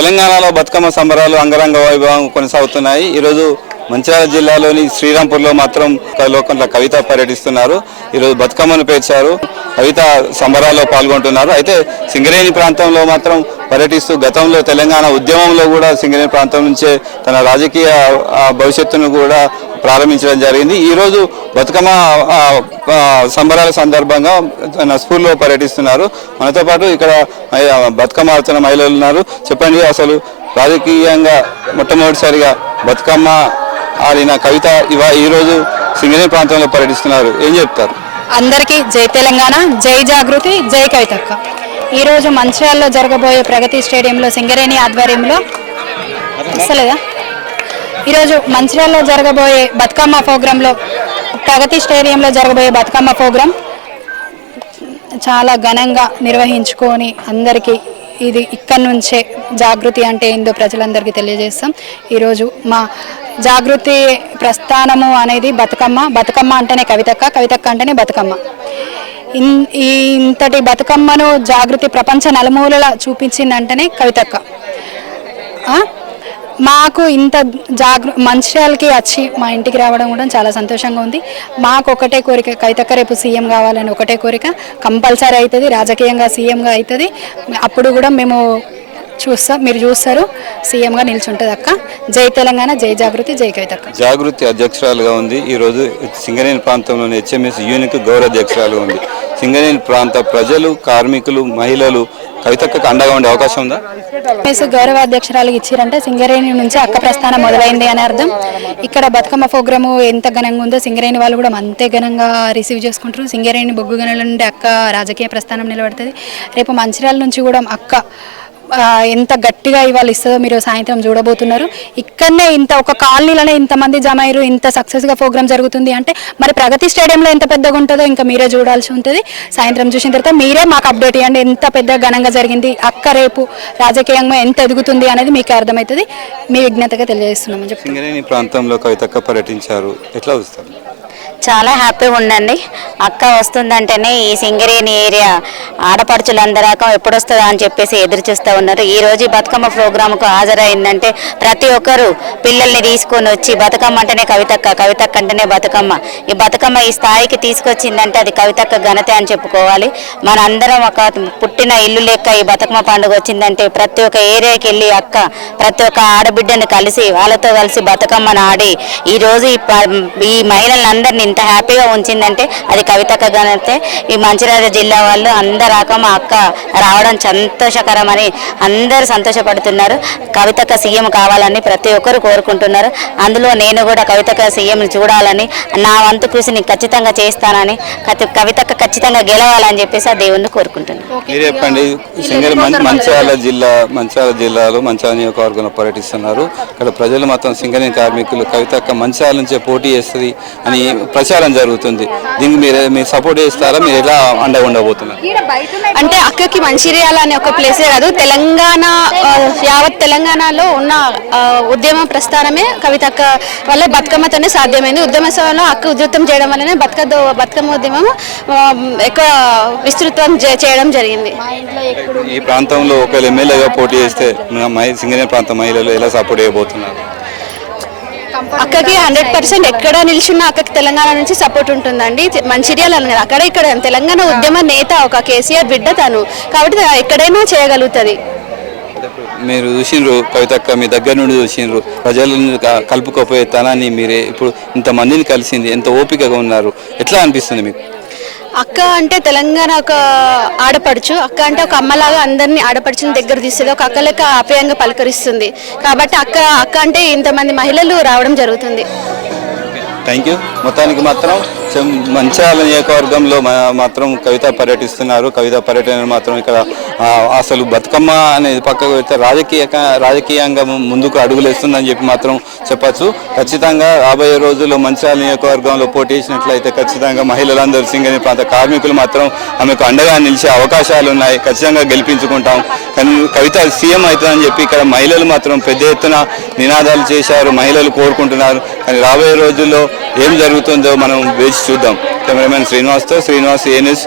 తెలంగాణలో బతుకమ్మ సంబరాలు అంగరంగ వైభవం కొనసాగుతున్నాయి. ఈరోజు మంచిర్యాల జిల్లాలోని శ్రీరాంపూర్లో మాత్రం లోకంలో కవిత పర్యటిస్తున్నారు. ఈరోజు బతుకమ్మను పేర్చారు. కవిత సంబరాల్లో పాల్గొంటున్నారు. అయితే సింగరేణి ప్రాంతంలో మాత్రం పర్యటిస్తూ గతంలో తెలంగాణ ఉద్యమంలో కూడా సింగరేణి ప్రాంతం నుంచే తన రాజకీయ భవిష్యత్తును కూడా ప్రారంభించడం జరిగింది. ఈరోజు బతుకమ్మ సంబరాల సందర్భంగా తన స్కూల్లో పర్యటిస్తున్నారు. మనతో పాటు ఇక్కడ బతుకమ్మ ఆడుతున్న మహిళలు ఉన్నారు. చెప్పండి అసలు రాజకీయంగా మొట్టమొదటిసారిగా బతుకమ్మ ఆడిన కవిత ఇవా ఈరోజు సింగరేణి ప్రాంతంలో పర్యటిస్తున్నారు. ఏం చెప్తారు? అందరికీ జై తెలంగాణ జై జాగృతి జై కవితక్క. ఈరోజు మంచిర్యాలలో జరగబోయే ప్రగతి స్టేడియంలో సింగరేణి ఆధ్వర్యంలో వస్తలేదా? ఈరోజు మంచిర్యాలలో జరగబోయే బతుకమ్మ ప్రోగ్రాంలో ప్రగతి స్టేడియంలో జరగబోయే బతుకమ్మ ప్రోగ్రాం చాలా ఘనంగా నిర్వహించుకొని అందరికీ ఇది ఇక్కడి నుంచే జాగృతి అంటే ఏందో ప్రజలందరికీ తెలియజేస్తాం. ఈరోజు మా జాగృతి ప్రస్థానము అనేది బతుకమ్మ. బతుకమ్మ అంటేనే కవితక్క కవితక్క అంటేనే బతుకమ్మ. ఇన్ ఈ ఇంతటి బతుకమ్మను జాగృతి ప్రపంచ నలుమూలల చూపించిందంటేనే కవితక్క. మాకు ఇంత జాగృ మంచిర్యాలకి వచ్చి మా ఇంటికి రావడం కూడా చాలా సంతోషంగా ఉంది. మాకు ఒకటే కోరిక కవితక్క రేపు సీఎం కావాలని ఒకటే కోరిక. కంపల్సరీ అవుతుంది రాజకీయంగా సీఎంగా అవుతుంది అప్పుడు కూడా మేము చూస్తాం మీరు చూస్తారు. సీఎంగా నిల్చుంటుంది అక్క. జై తెలంగాణ జై జాగృతి జై కవితక్క. జాగృతి అధ్యక్షురాలుగా ఉంది. ఈరోజు సింగరేణి ప్రాంతంలోని హెచ్ఎంఎస్ యూనిక్ గౌరవ అధ్యక్షురాలుగా ఉంది. సింగరేణి ప్రాంత ప్రజలు కార్మికులు మహిళలు కవితక్కకు అండగా ఉండే అవకాశం ఉందా? ఎంఎస్ గౌరవ అధ్యక్షురాలు ఇచ్చిరంటే సింగరేణి నుంచి అక్క ప్రస్థానం మొదలైంది అని అర్థం. ఇక్కడ బతుకమ్మ ప్రోగ్రాము ఎంత ఘనంగా ఉందో సింగరేణి వాళ్ళు కూడా అంతే ఘనంగా రిసీవ్ చేసుకుంటారు. సింగరేణి బొగ్గు గనుల నుండి అక్క రాజకీయ ప్రస్థానం నిలబడుతుంది. రేపు మంచిర్యాల నుంచి కూడా అక్క ఎంత గట్టిగా ఇవాళ ఇస్తుందో మీరు సాయంత్రం చూడబోతున్నారు. ఇక్కడనే ఇంత ఒక కాలనీలోనే ఇంతమంది జమ అయ్యారు ఇంత సక్సెస్గా ప్రోగ్రామ్ జరుగుతుంది అంటే మరి ప్రగతి స్టేడియంలో ఎంత పెద్దగా ఉంటుందో ఇంకా మీరే చూడాల్సి ఉంటుంది. సాయంత్రం చూసిన తర్వాత మీరే మాకు అప్డేట్ ఇవ్వండి. ఎంత పెద్ద ఘనంగా జరిగింది అక్క రేపు రాజకీయంగా ఎంత ఎదుగుతుంది అనేది మీకు అర్థమవుతుంది. మీ విజ్ఞతగా తెలియజేస్తున్నామని చెప్పి ప్రాంతంలో కవితక్క పర్యటించారు. ఎట్లా చూస్తారు? చాలా హ్యాపీగా ఉండండి. అక్క వస్తుందంటేనే ఈ సింగరేణి ఏరియా ఆడపడుచులందరాక ఎప్పుడు వస్తుందా అని చెప్పేసి ఎదురు చూస్తూ ఉన్నారు. ఈ రోజు ఈ బతుకమ్మ ప్రోగ్రాంకు హాజరైందంటే ప్రతి ఒక్కరు పిల్లల్ని తీసుకొని వచ్చి బతుకమ్మ అంటేనే కవితక్క కవితక్క అంటేనే బతుకమ్మ. ఈ బతుకమ్మ ఈ స్థాయికి తీసుకొచ్చిందంటే అది కవితక్క ఘనత అని చెప్పుకోవాలి. మన అందరం ఒక పుట్టిన ఇల్లు లెక్క ఈ బతుకమ్మ పండుగ వచ్చిందంటే ప్రతి ఒక్క ఏరియాకి వెళ్ళి అక్క ప్రతి ఒక్క ఆడబిడ్డని కలిసి వాళ్ళతో కలిసి బతుకమ్మను ఆడి ఈ ఈ మహిళలందరూ మహిళలందరినీ ఇంత హ్యాపీగా ఉంచిందంటే అది కవితక్క ఘనతే ఈ మంచిర్యాల జిల్లా వాళ్ళు అందరాక మా అక్క రావడం సంతోషకరమని అందరూ సంతోషపడుతున్నారు. కవితక్క సీఎం కావాలని ప్రతి ఒక్కరు కోరుకుంటున్నారు. అందులో నేను కూడా కవితక్క సీఎం చూడాలని నా వంతు కృషిని ఖచ్చితంగా చేస్తానని కవితక్క ఖచ్చితంగా గెలవాలని చెప్పేసి ఆ దేవుణ్ణి కోరుకుంటున్నాను. మీరు చెప్పండి. మంచిర్యాల జిల్లా మంచిర్యాల జిల్లాలో మంచిర్యాల నియోజకవర్గంలో పర్యటిస్తున్నారు. ఇక్కడ ప్రజలు మొత్తం సింగరేణి కార్మికులు కవితక్క మంచిర్యాల నుంచే పోటీ చేస్తుంది అని ప్రచారం జరుగుతుంది. దీనికి మీరు మీరు సపోర్ట్ చేస్తారా? మీరు ఎలా అండగా ఉండబోతున్నారు? అంటే అక్కకి మంచిర్యాల అనే ఒక ప్లేసే కాదు. తెలంగాణ యావత్ తెలంగాణలో ఉన్న ఉద్యమ ప్రస్థానమే కవితక్క వల్ల బతుకమ్మతోనే సాధ్యమైంది. ఉద్యమ సమయంలో అక్క ఉధృతం చేయడం వల్లనే బతుక బతుకమ్మ ఉద్యమం ఎక్కువ విస్తృతం చేయడం జరిగింది. ఈ ప్రాంతంలో ఒకవేళ ఎమ్మెల్యేగా పోటీ చేస్తే సింగరేణి ప్రాంత మహిళలు ఎలా సపోర్ట్ చేయబోతున్నారు? అక్కకి హండ్రెడ్ పర్సెంట్ ఎక్కడ నిల్చున్నా అక్కకి తెలంగాణ నుంచి సపోర్ట్ ఉంటుందండి. మంచిర్యాల కాదు అక్కడ ఇక్కడ తెలంగాణ ఉద్యమ నేత ఒక కేసీఆర్ బిడ్డ తను. కాబట్టి ఎక్కడైనా చేయగలుగుతుంది. మీరు చూసిండ్రు కవితక్క మీ దగ్గర నుండి చూసిండ్రు ప్రజలను కలుపుకోపోయే తనాన్ని మీరే ఇప్పుడు ఇంతమందిని కలిసింది ఎంత ఓపికగా ఉన్నారు. ఎట్లా అనిపిస్తుంది మీకు? అక్క అంటే తెలంగాణ ఒక ఆడపడుచు. అక్క అంటే ఒక అమ్మలాగా అందరినీ ఆడపడుచుని దగ్గర తీస్తుంది ఒక అక్క లెక్క ఆప్యాయంగా పలకరిస్తుంది. కాబట్టి అక్క అక్క అంటే ఇంతమంది మహిళలు రావడం జరుగుతుంది. థ్యాంక్ యూ మొత్తానికి మాత్రం మంచిర్యాల నియోజకవర్గంలో మా- మాత్రం కవిత పర్యటిస్తున్నారు. కవిత పర్యటన మాత్రం ఇక్కడ అసలు బతుకమ్మ అనేది పక్కకు పెడితే రాజకీయ రాజకీయంగా ముందుకు అడుగులేస్తుందని చెప్పి మాత్రం చెప్పచ్చు. ఖచ్చితంగా రాబోయే రోజుల్లో మంచిర్యాల నియోజకవర్గంలో పోటీ చేసినట్లయితే ఖచ్చితంగా మహిళలందరూ సింగని ప్రాంత కార్మికులు మాత్రం ఆమెకు అండగా నిలిచే అవకాశాలు ఉన్నాయి. ఖచ్చితంగా గెలిపించుకుంటాం. కానీ కవిత సీఎం అవుతుందని చెప్పి ఇక్కడ మహిళలు మాత్రం పెద్ద ఎత్తున నినాదాలు చేశారు. మహిళలు కోరుకుంటున్నారు. కానీ రాబోయే రోజుల్లో ఏం జరుగుతుందో మనం వేచి చూద్దాం. కెమెరామెన్ శ్రీనివాస్తో. శ్రీనివాస్ ఏఎన్ఎస్